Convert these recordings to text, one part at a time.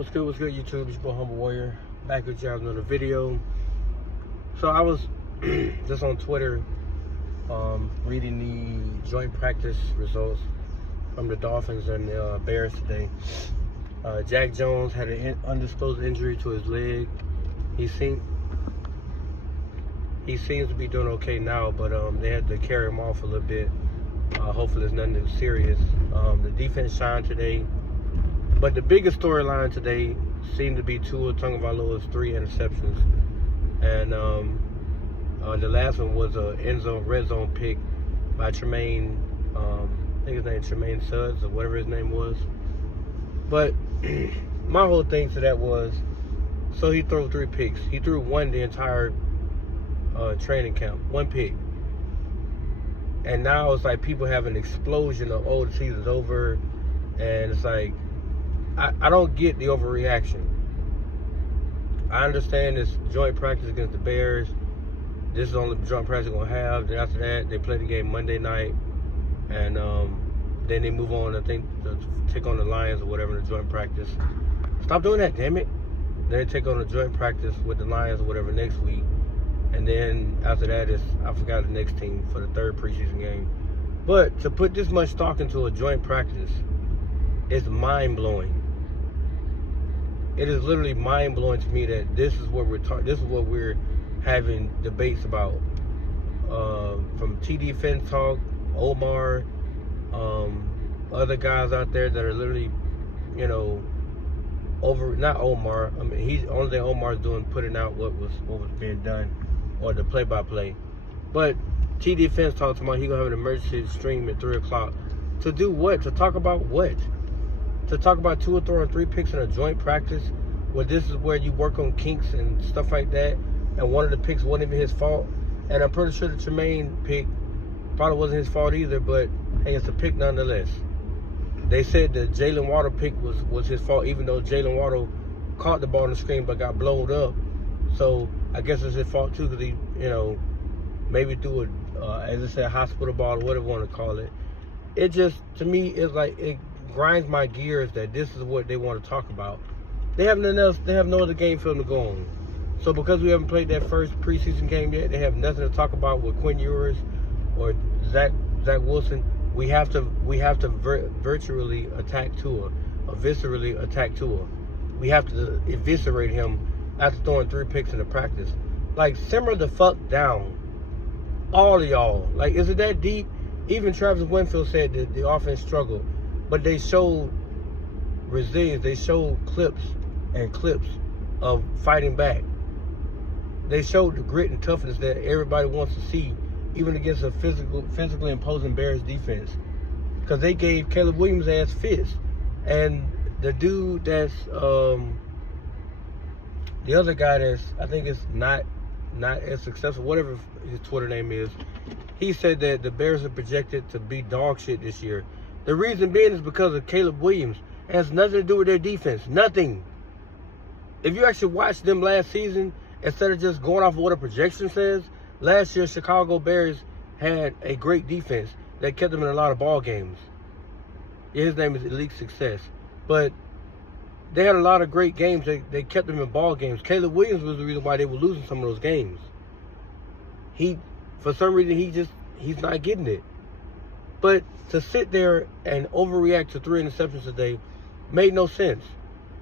What's good, YouTube? It's your boy Humble Warrior. Back with y'all with another video. So I was just on Twitter reading the joint practice results from the Dolphins and the Bears today. Jack Jones had an undisclosed injury to his leg. He seems to be doing okay now, but they had to carry him off a little bit. Hopefully it's nothing too serious. The defense shined today. But the biggest storyline today seemed to be Tua Tagovailoa's 3 interceptions. And the last one was a red zone pick by Tremaine, I think his name is Tremaine Suggs or whatever his name was. But my whole thing to that was, so he threw 3 picks. He threw one the entire training camp, 1 pick. And now it's like people have an explosion of, oh, the season's over. And it's like, I don't get the overreaction. I understand this joint practice against the Bears. This is the only joint practice they're going to have. Then after that, they play the game Monday night. And then they move on, I think, to take on the Lions or whatever in the joint practice. Stop doing that, damn it. Then they take on the joint practice with the Lions or whatever next week. And then after that, I forgot the next team for the 3rd preseason game. But to put this much stock into a joint practice is mind-blowing. It is literally mind-blowing to me that this is what we're having debates about. From TD Fence Talk, Omar, other guys out there that are literally, not Omar. I mean, only thing Omar's doing, putting out what was being done, or the play-by-play. But TD Fence talked about he gonna have an emergency stream at 3 o'clock. To do what? To talk about what? To talk about Tua throwing 3 picks in a joint practice, where this is where you work on kinks and stuff like that, and one of the picks wasn't even his fault. And I'm pretty sure the Tremaine pick probably wasn't his fault either, but hey, it's a pick nonetheless. They said the Jalen Waddle pick was his fault, even though Jalen Waddle caught the ball on the screen but got blown up. So I guess it's his fault too, because he, maybe threw as I said, hospital ball or whatever you want to call it. It just, to me, it's like, it grinds my gears that this is what they want to talk about. They have nothing else. They have no other game film to go on. So because we haven't played that first preseason game yet, they have nothing to talk about with Quinn Ewers or Zach Wilson. We have to virtually attack Tua, or viscerally attack Tua. We have to eviscerate him after throwing 3 picks in the practice. Like, simmer the fuck down, all of y'all. Like, is it that deep? Even Travis Winfield said that the offense struggled, but they showed resilience. They showed clips of fighting back. They showed the grit and toughness that everybody wants to see, even against a physically imposing Bears defense. Because they gave Caleb Williams ass fits. And the dude that's, the other guy that's, I think is not as successful, whatever his Twitter name is, he said that the Bears are projected to be dog shit this year. The reason being is because of Caleb Williams. It has nothing to do with their defense. Nothing. If you actually watched them last season, instead of just going off of what a projection says, last year Chicago Bears had a great defense that kept them in a lot of ball games. Yeah, his name is Elite Success. But they had a lot of great games. They kept them in ball games. Caleb Williams was the reason why they were losing some of those games. For some reason, he's not getting it. But to sit there and overreact to 3 interceptions today made no sense.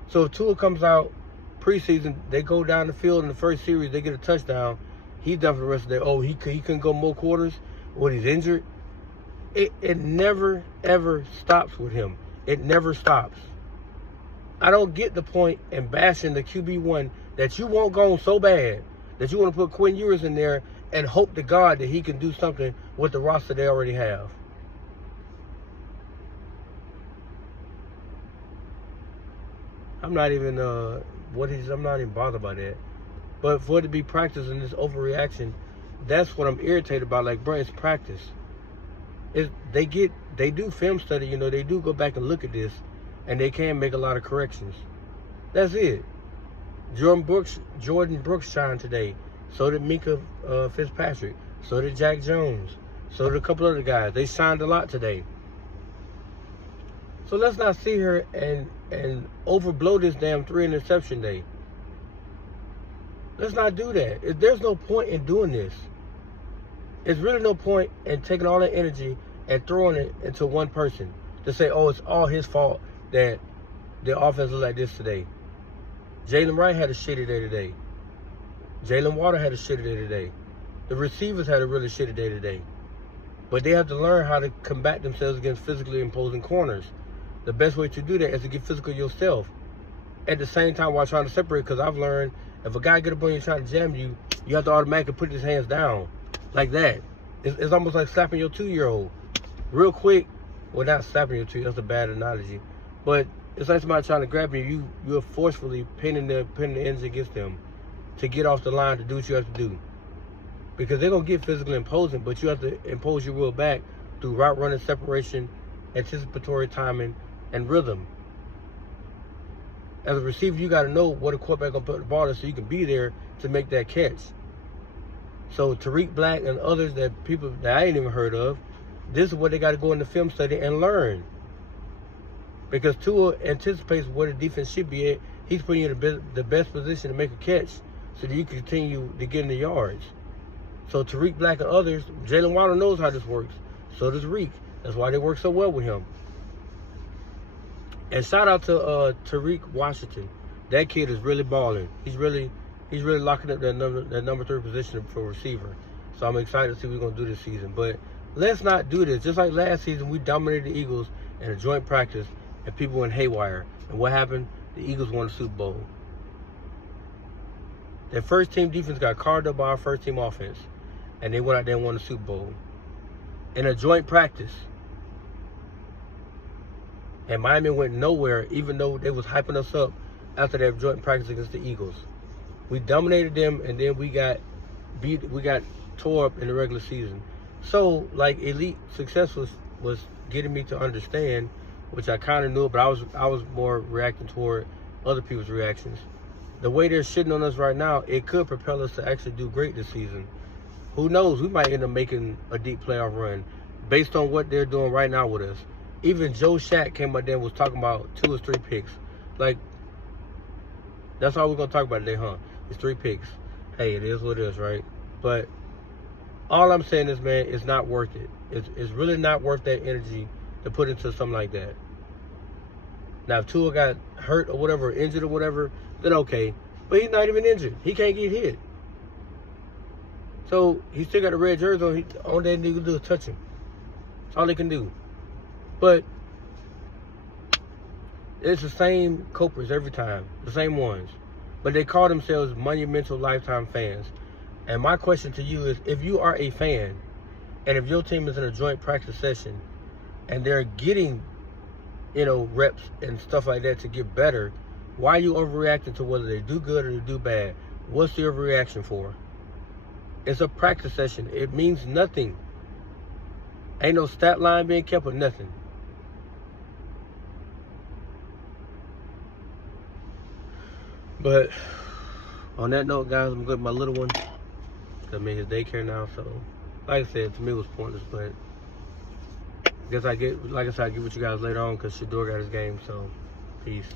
So if Tua comes out preseason, they go down the field in the first series, they get a touchdown, he's done for the rest of the day. Oh, he couldn't go more quarters when he's injured. It never, ever stops with him. It never stops. I don't get the point in bashing the QB1 that you want gone so bad that you want to put Quinn Ewers in there and hope to God that he can do something with the roster they already have. I'm not even bothered by that. But for it to be practice and this overreaction, that's what I'm irritated about. Like, bro, it's practice. They do film study, they do go back and look at this, and they can make a lot of corrections. That's it. Jordan Brooks shined today. So did Minka Fitzpatrick. So did Jack Jones. So did a couple other guys. They shined a lot today. So let's not sit here and overblow this damn 3 interception day. Let's not do that. There's no point in doing this. There's really no point in taking all that energy and throwing it into one person to say, oh, it's all his fault that the offense is like this today. Jalen Wright had a shitty day today. Jalen Water had a shitty day today. The receivers had a really shitty day today. But they have to learn how to combat themselves against physically imposing corners. The best way to do that is to get physical yourself. At the same time while trying to separate, because I've learned if a guy get up on you trying to jam you, you have to automatically put his hands down. Like that. It's almost like slapping your 2-year-old. Real quick. Well, not slapping your 2, that's a bad analogy. But it's like somebody trying to grab you. You're forcefully pinning the ends against them to get off the line to do what you have to do. Because they're going to get physically imposing, but you have to impose your will back through route running, separation, anticipatory timing, and rhythm. As a receiver, you got to know what a quarterback going to put the ball in so you can be there to make that catch. So Tariq Black and others that people that I ain't even heard of, this is what they got to go into film study and learn. Because Tua anticipates where the defense should be at. He's putting you in the best position to make a catch so that you can continue to get in the yards. So Tariq Black and others, Jalen Waddle knows how this works. So does Reek. That's why they work so well with him. And shout out to Tariq Washington. That kid is really balling. He's really locking up that number 3 position for receiver. So I'm excited to see what we're going to do this season. But let's not do this. Just like last season, we dominated the Eagles in a joint practice and people went haywire. And what happened? The Eagles won the Super Bowl. Their first team defense got carved up by our first team offense. And they went out there and won the Super Bowl. In a joint practice. And Miami went nowhere, even though they was hyping us up after their joint practice against the Eagles. We dominated them, and then we got tore up in the regular season. So, like, elite success was getting me to understand, which I kind of knew, but I was more reacting toward other people's reactions. The way they're shitting on us right now, it could propel us to actually do great this season. Who knows? We might end up making a deep playoff run based on what they're doing right now with us. Even Joe Shack came out there and was talking about 2 or 3 picks. Like, that's all we're going to talk about today, huh? It's 3 picks. Hey, it is what it is, right? But all I'm saying is, man, it's not worth it. It's really not worth that energy to put into something like that. Now, if Tua got hurt or whatever, injured or whatever, then okay. But he's not even injured. He can't get hit. So, he still got a red jersey on. All they need to do is touch him. That's all they can do. But it's the same culprits every time. The same ones. But they call themselves monumental lifetime fans. And my question to you is, if you are a fan, and if your team is in a joint practice session, and they're getting, reps and stuff like that to get better, why are you overreacting to whether they do good or they do bad? What's the overreaction for? It's a practice session. It means nothing. Ain't no stat line being kept or nothing. But on that note, guys, I'm good with my little one. I'm in his daycare now, so like I said, to me it was pointless, but I guess I get with you guys later on because Shador got his game, so peace.